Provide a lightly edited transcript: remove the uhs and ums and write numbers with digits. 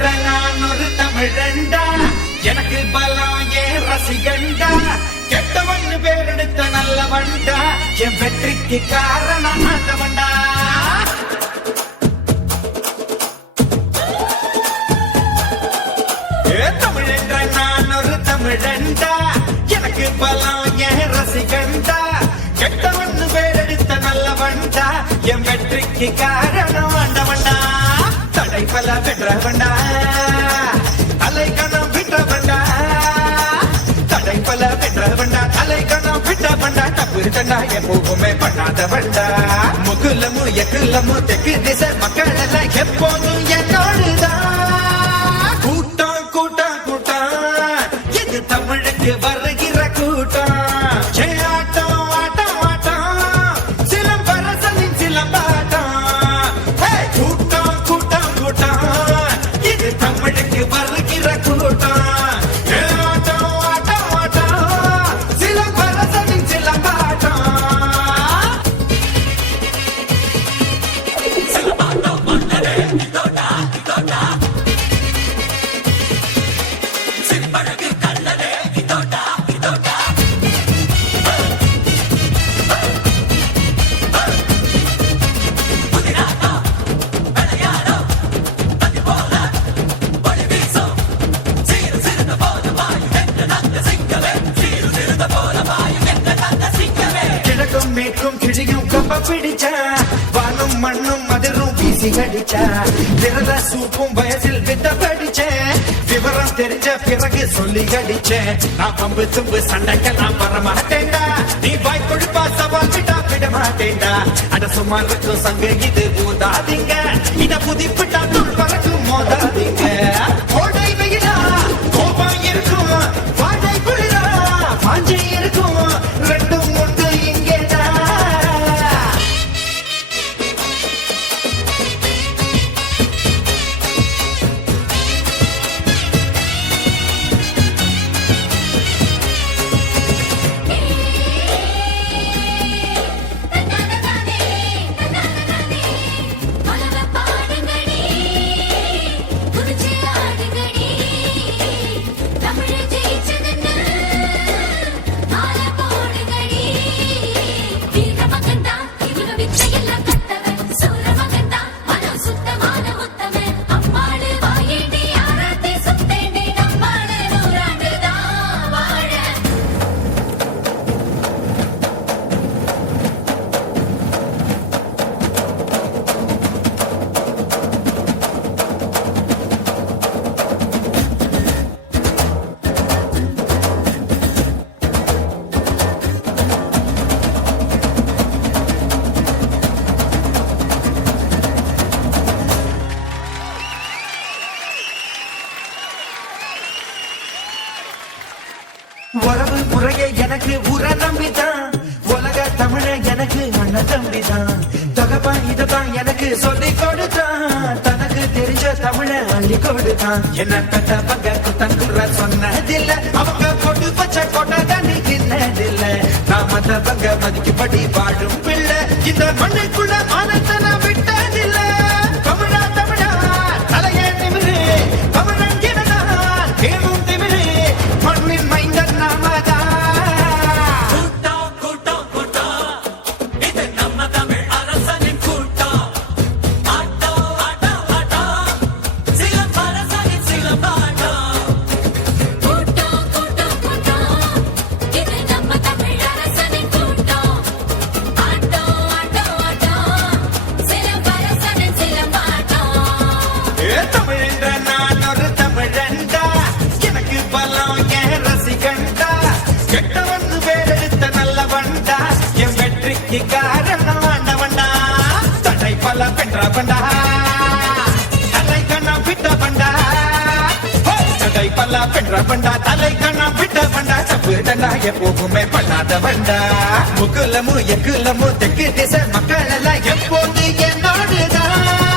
என்ற நான் ஒரு தமிழண்டா, எனக்கு பலம் ஏன் ரசிகண்டா, கெட்டவன் பேரெடுத்த நல்லவண்டா, என் வெற்றிக்கு காரணம் ஆண்டவண்டா. தமிழ் என்ற நான் ஒரு தமிழண்டா, எனக்கு பலம் ஏன் ரசிகண்டா, கெட்டவன் பேரெடுத்த நல்லவண்டா, என் வெற்றிக்கு காரணம் ஆண்டவண்டா. தடை பல பெற்றவண்டா, தலை கணம் விட்டவண்டா, தடை பல பெற்றவண்டா, தலை கணம் விட்டவண்டா, தப்பு தண்டா எப்பவுமே பண்ணாதவண்டா. முகுலமு எக்குலமு தெற்கு திசை மக்கள் எல்லாம் எப்போதும் என்னோடுதான். கூட்டம் கூட்டம் கூட்டம் இது தமிழுக்கு வருகிற கூட்டம். ஆட்டம் ஆட்டம் ஆட்டம் சிலம்பரசனின் சிலம்பாட்டம். கூட்டம் கூட்டம் கூட்டம் இது தமிழுக்கு வருகிற கூட்டம். ஆட்டம் ஆட்டம் ஆட்டம் சிலம்பரசனின் சிலம்பாட்டம். சிலம்பாட்டம் மன்னரே இதோடா இதோடா, சிறுபழகு கல்லரே இதோடா இதோடா. கிழக்கும் மேற்கும் கிழியும் கப்ப பிடிச்ச, வானும் மண்ணும் அதிரும் வீசி அடிச்ச, விரத சூப்பும் வயசில் வித்த படிச்ச, விவரம் தெரிஞ்ச பிறகு சொல்லி அடிச்சேன். நான் பம்பு தும்பு சண்டைக்கெல்லாம் வரமாட்டேன்டா, நீ வாய் கொழுப்பா சவால் விட்டா விட மாட்டேன்டா. அட சும்மா இருக்கும் சங்க இது ஊதாதீங்க, இத புதிப்பிட்டா தூள் பறக்கும் மோதாதீங்க. கோடை வெயிலா கோபம் இருக்கும், வாடை குளிரா வாஞ்சை இருக்கும், ரெண்டும் உண்டு இங்கேதான். உறவு முறையை எனக்கு உர நம்பிதான், உலக தமிழ எனக்கு அண்ணன் தம்பிதான். தகப்பா இதுதான் எனக்கு சொல்லி கொடுத்தான், தனக்கு தெரிஞ்ச தமிழ அள்ளி கொடுத்தான். என்ன பெற்றவங்க குத்தங்குற சொன்னதில்லை, அவங்க கொண்டு பச்சை கொண்ட தண்ணி தின்னதில்ல. நான் மற்றவங்க மதிக்கும்படி வாழும் பிள்ளை, இந்த மண்ணுக்குள்ள மானத்தை நான் விட்டதில்லை. தமிழா தமிழா தலையே நிமிரு, தமிழன் எனதான் கேளும் திமிரு, மண்ணின் மைந்தன் நாமதான். கூட்டம் கூட்டம் கூட்டம் இது நம்ம தமிழ் அரசனின் கூட்டம். ஆட்டம் ஆட்டம் ஆட்டம் சிலம்பரசனின் சிலம்பாட்டம். கூட்டம் கூட்டம் கூட்டம் இது நம்ம தமிழ் அரசனின் கூட்டம். ஆட்டம் ஆட்டம் ஆட்டம் சிலம்பரசனின் சிலம்பாட்டம். தமிழ் என்ற நான் ஒரு தமிழண்டா, எனக்கு பலம் ஏன் ரசிகண்டா, கெட்டவன் பேரெடுத்த நல்லவண்டா, என் வெற்றிக்கு காரணம் ஆண்டவண்டா. தடை பல பெற்றவண்டா, தலை கண்ணம் விட்டவண்டா, தடை பல பெற்றவண்டா, தலை கண்ணம் விட்டவண்டா, தப்பு தண்டா எப்போதுமே பண்ணாதவண்டா. முகுலமு எக்குலமு தெற்கு திசை மக்கள் எல்லாம் எப்போது என்னோடுதான்.